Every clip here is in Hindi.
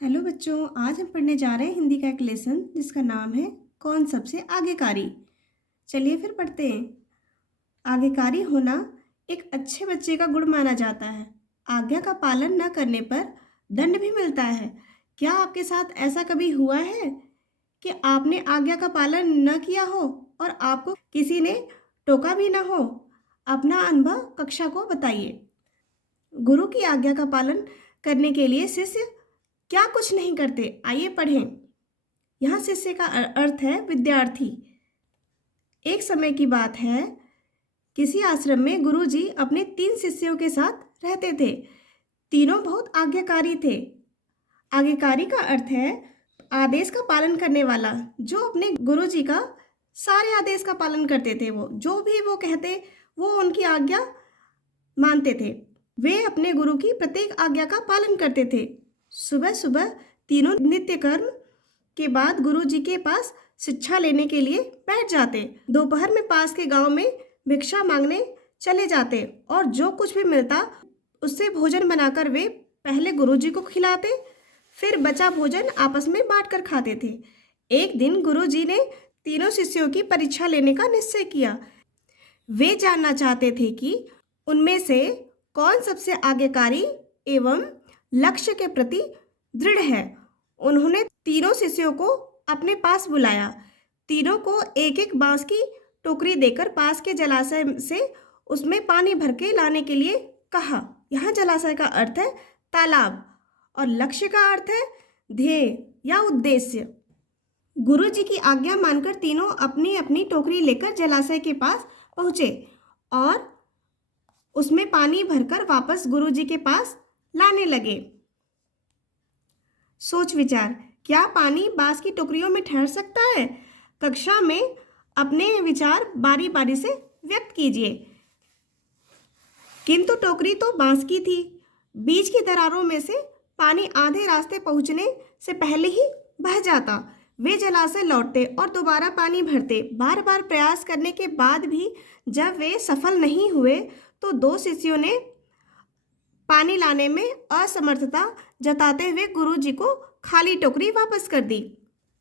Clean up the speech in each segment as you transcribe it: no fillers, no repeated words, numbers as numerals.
हेलो बच्चों, आज हम पढ़ने जा रहे हैं हिंदी का एक लेसन जिसका नाम है कौन सबसे आगेकारी। चलिए फिर पढ़ते हैं। आगेकारी होना एक अच्छे बच्चे का गुण माना जाता है। आज्ञा का पालन न करने पर दंड भी मिलता है। क्या आपके साथ ऐसा कभी हुआ है कि आपने आज्ञा का पालन न किया हो और आपको किसी ने टोका भी न हो? अपना अनुभव कक्षा को बताइए। गुरु की आज्ञा का पालन करने के लिए शिष्य क्या कुछ नहीं करते, आइए पढ़ें। यहाँ शिष्य का अर्थ है विद्यार्थी। एक समय की बात है, किसी आश्रम में गुरुजी अपने 3 शिष्यों के साथ रहते थे। तीनों बहुत आज्ञाकारी थे। आज्ञाकारी का अर्थ है आदेश का पालन करने वाला, जो अपने गुरुजी का सारे आदेश का पालन करते थे। वो जो भी वो कहते वो उनकी आज्ञा मानते थे। वे अपने गुरु की प्रत्येक आज्ञा का पालन करते थे। सुबह सुबह तीनों नित्य कर्म के बाद गुरुजी के पास शिक्षा लेने के लिए बैठ जाते। दोपहर में पास के गांव में भिक्षा मांगने चले जाते और जो कुछ भी मिलता उससे भोजन बनाकर वे पहले गुरुजी को खिलाते, फिर बचा भोजन आपस में बांटकर खाते थे। एक दिन गुरुजी ने तीनों शिष्यों की परीक्षा लेने का निश्चय किया। वे जानना चाहते थे कि उनमें से कौन सबसे आज्ञाकारी एवं लक्ष्य के प्रति दृढ़ है। उन्होंने तीनों शिष्यों को अपने पास बुलाया। तीनों को एक एक बांस की टोकरी देकर पास के जलाशय से उसमें पानी भर के लाने के लिए कहा। यहाँ जलाशय का अर्थ है तालाब और लक्ष्य का अर्थ है ध्येय या उद्देश्य। गुरु जी की आज्ञा मानकर तीनों अपनी अपनी टोकरी लेकर जलाशय के पास पहुँचे और उसमें पानी भरकर वापस गुरु जी के पास लाने लगे। सोच विचार, क्या पानी बांस की टोकरियों में ठहर सकता है? कक्षा में अपने विचार बारी बारी से व्यक्त कीजिए। किंतु टोकरी तो बांस की थी। बीच की दरारों में से पानी आधे रास्ते पहुंचने से पहले ही बह जाता। वे जलाशय लौटते और दोबारा पानी भरते। बार बार प्रयास करने के बाद भी जब वे सफल नहीं हुए तो 2 शिष्यों ने पानी लाने में असमर्थता जताते हुए गुरुजी को खाली टोकरी वापस कर दी।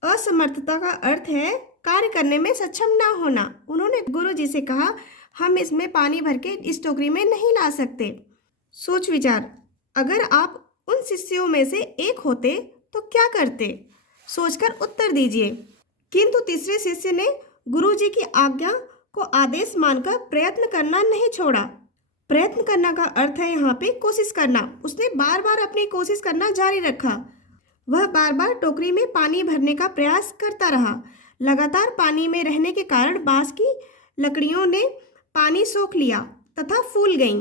असमर्थता का अर्थ है कार्य करने में सक्षम ना होना। उन्होंने गुरुजी से कहा, हम इसमें पानी भर के इस टोकरी में नहीं ला सकते। सोच विचार, अगर आप उन शिष्यों में से एक होते तो क्या करते? सोचकर उत्तर दीजिए। किंतु तीसरे शिष्य ने गुरुजी की आज्ञा को आदेश मानकर प्रयत्न करना नहीं छोड़ा। प्रयत्न करना का अर्थ है यहाँ पे कोशिश करना। उसने बार बार अपनी कोशिश करना जारी रखा। वह बार बार टोकरी में पानी भरने का प्रयास करता रहा। लगातार पानी में रहने के कारण बांस की लकड़ियों ने पानी सोख लिया तथा फूल गईं।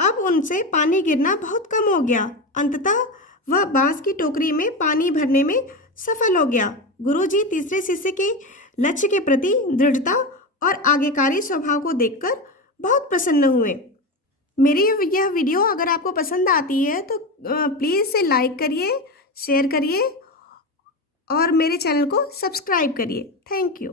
अब उनसे पानी गिरना बहुत कम हो गया। अंततः वह बांस की टोकरी में पानी भरने में सफल हो गया। गुरुजी तीसरे शिष्य के लक्ष्य के प्रति दृढ़ता और आज्ञाकारी स्वभाव को देखकर बहुत प्रसन्न हुए। मेरी यह वीडियो अगर आपको पसंद आती है तो प्लीज़ इसे लाइक करिए, शेयर करिए और मेरे चैनल को सब्सक्राइब करिए। Thank you.